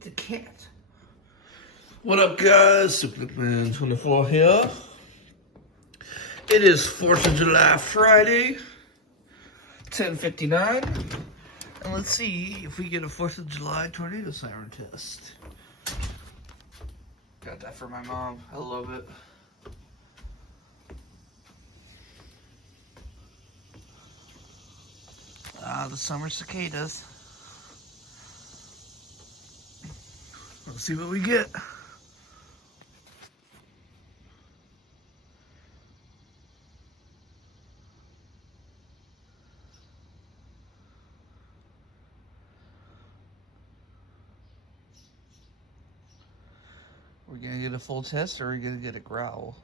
The cat. What up, guys? Superduckman24 here. It is 4th of July Friday, 10:59. And let's see if we get a 4th of July tornado siren test. Got that for my mom. I love it. The summer cicadas. Let's see what we get. We're gonna get a full test, or are we gonna get a growl?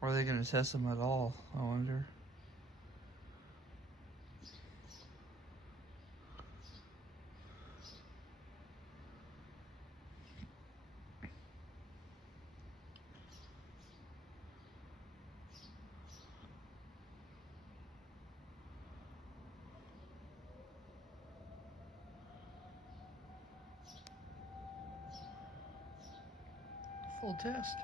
Or are they gonna test them at all? I wonder. Full test.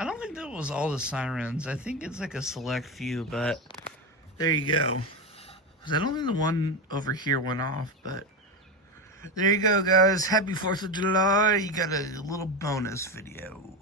I don't think that was all the sirens. I think it's like a select few, but there you go. 'Cause I don't think the one over here went off, but there you go, guys. Happy 4th of July. You got a little bonus video.